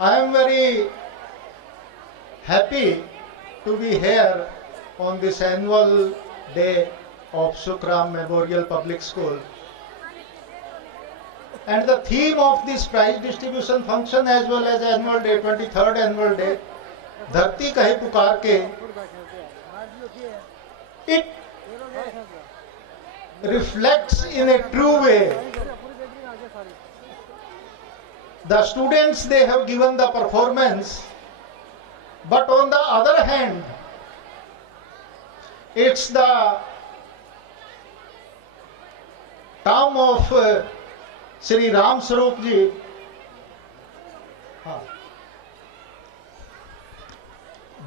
I am very happy to be here on this annual day of Shukram Memorial Public School. And the theme of this prize distribution function as well as annual day, 23rd annual day, धरती कहे पुकार के, it reflects in a true way. The students, they have given the performance, but on the other hand, it's the term of Shri Ram Swarup ji.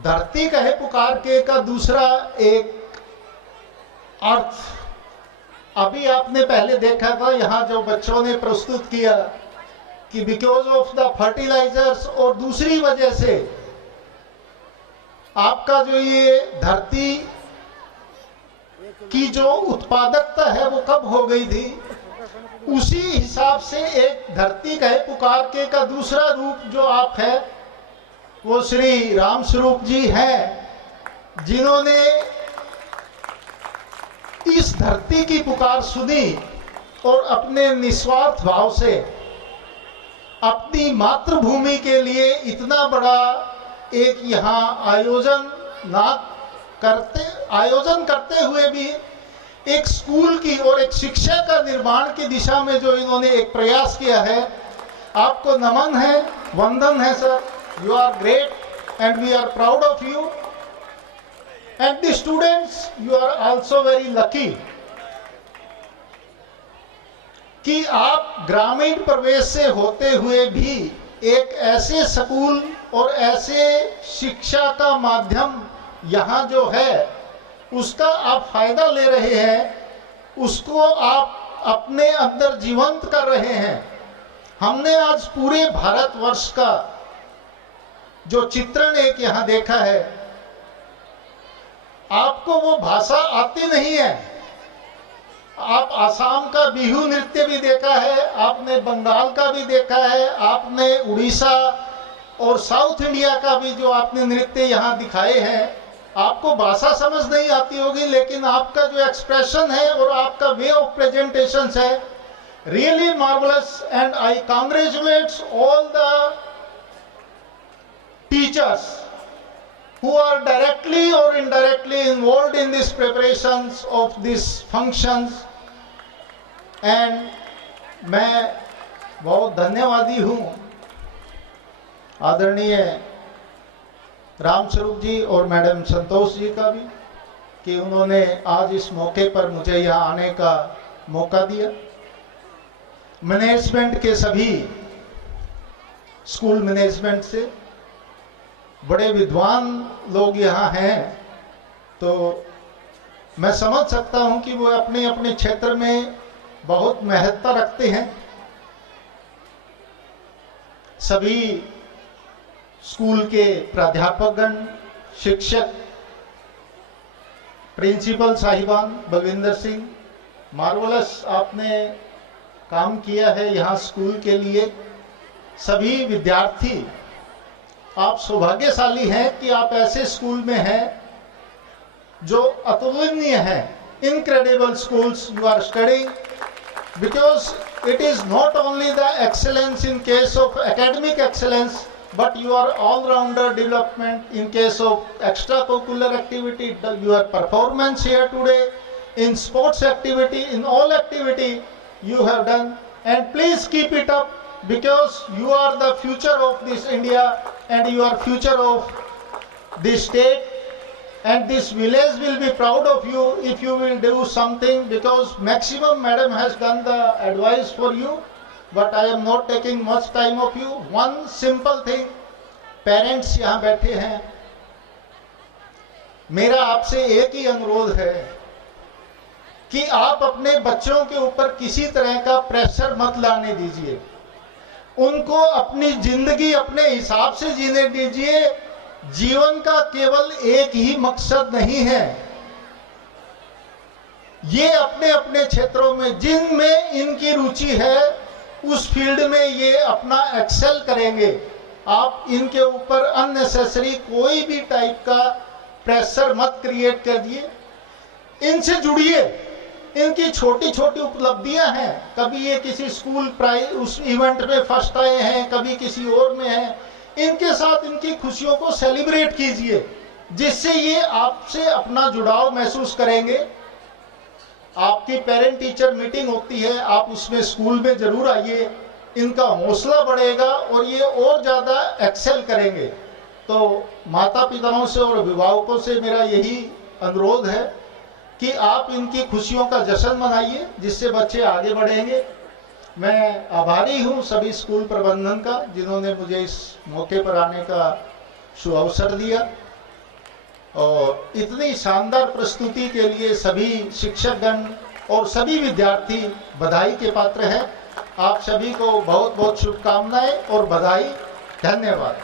धरती कहे पुकार के का दूसरा एक अर्थ अभी आपने पहले देखा था, यहाँ जो बच्चों ने प्रस्तुत किया कि बिकॉज ऑफ द फर्टिलाइजर्स और दूसरी वजह से आपका जो ये धरती की जो उत्पादकता है वो कब हो गई थी, उसी हिसाब से एक धरती कहे पुकार के का दूसरा रूप जो आप है वो श्री राम स्वरूप जी हैं, जिन्होंने इस धरती की पुकार सुनी और अपने निस्वार्थ भाव से अपनी मातृभूमि के लिए इतना बड़ा एक यहाँ आयोजन करते हुए भी एक स्कूल की और एक शिक्षा का निर्माण की दिशा में जो इन्होंने एक प्रयास किया है, आपको नमन है, वंदन है sir. You are great and we are proud of you. And the students, you are also very lucky कि आप ग्रामीण प्रवेश से होते हुए भी एक ऐसे स्कूल और ऐसे शिक्षा का माध्यम यहाँ जो है उसका आप फायदा ले रहे हैं, उसको आप अपने अंदर जीवंत कर रहे हैं. हमने आज पूरे भारतवर्ष का जो चित्रण एक यहाँ देखा है, आपको वो भाषा आती नहीं है. आप आसाम का बिहू नृत्य भी देखा है, आपने बंगाल का भी देखा है, आपने उड़ीसा और साउथ इंडिया का भी जो आपने नृत्य यहाँ दिखाए हैं. आपको भाषा समझ नहीं आती होगी, लेकिन आपका जो एक्सप्रेशन है और आपका वे ऑफ प्रेजेंटेशन है really marvellous. And I congratulates all the teachers who are directly or indirectly involved in these preparations of these functions. And मैं बहुत धन्यवादी हूँ आदरणीय राम स्वरूप जी और मैडम संतोष जी का भी कि उन्होंने आज इस मौके पर मुझे यहाँ आने का मौका दिया. मैनेजमेंट के सभी स्कूल मैनेजमेंट से बड़े विद्वान लोग यहाँ हैं, तो मैं समझ सकता हूँ कि वो अपने अपने क्षेत्र में बहुत महत्ता रखते हैं. सभी स्कूल के प्राध्यापकगण, शिक्षक, प्रिंसिपल साहिबान, बलविंदर सिंह, मार्वलस आपने काम किया है यहाँ स्कूल के लिए. सभी विद्यार्थी, आप सौभाग्यशाली हैं कि आप ऐसे स्कूल में हैं जो अतुलनीय हैं. Incredible schools you are studying, because it is not only the excellence in case of academic excellence, but you are all-rounder development in case of extracurricular activity. Your performance here today in sports activity, in all activity you have done, and please keep it up, because you are the future of this India and you are future of this state, and this village will be proud of you if you will do something, because maximum madam has done the advice for you. But I am not taking much time of you. One simple thing, parents यहाँ बैठे हैं, मेरा आपसे एक ही अनुरोध है कि आप अपने बच्चों के ऊपर किसी तरह का प्रेशर मत लाने दीजिए. उनको अपनी जिंदगी अपने हिसाब से जीने दीजिए. जीवन का केवल एक ही मकसद नहीं है. ये अपने अपने क्षेत्रों में जिनमें इनकी रुचि है उस फील्ड में ये अपना एक्सेल करेंगे. आप इनके ऊपर अननेसेसरी कोई भी टाइप का प्रेशर मत क्रिएट कर दिए। इनसे जुड़िए, इनकी छोटी छोटी उपलब्धियां हैं, कभी ये किसी स्कूल प्राइज उस इवेंट में फर्स्ट आए हैं, कभी किसी और में है, इनके साथ इनकी खुशियों को सेलिब्रेट कीजिए, जिससे ये आपसे अपना जुड़ाव महसूस करेंगे। आपकी पेरेंट टीचर मीटिंग होती है, आप उसमें स्कूल में जरूर आइए, इनका हौसला बढ़ेगा और ये और ज़्यादा एक्सेल करेंगे। तो माता पिताओं से और अभिभावकों से मेरा यही अनुरोध है कि आप इनकी खुशियों का जश्न मनाइए, जिससे बच्चे आगे बढ़ेंगे। मैं आभारी हूं सभी स्कूल प्रबंधन का, जिन्होंने मुझे इस मौके पर आने का सुअवसर दिया, और इतनी शानदार प्रस्तुति के लिए सभी शिक्षकगण और सभी विद्यार्थी बधाई के पात्र हैं। आप सभी को बहुत बहुत शुभकामनाएं और बधाई। धन्यवाद।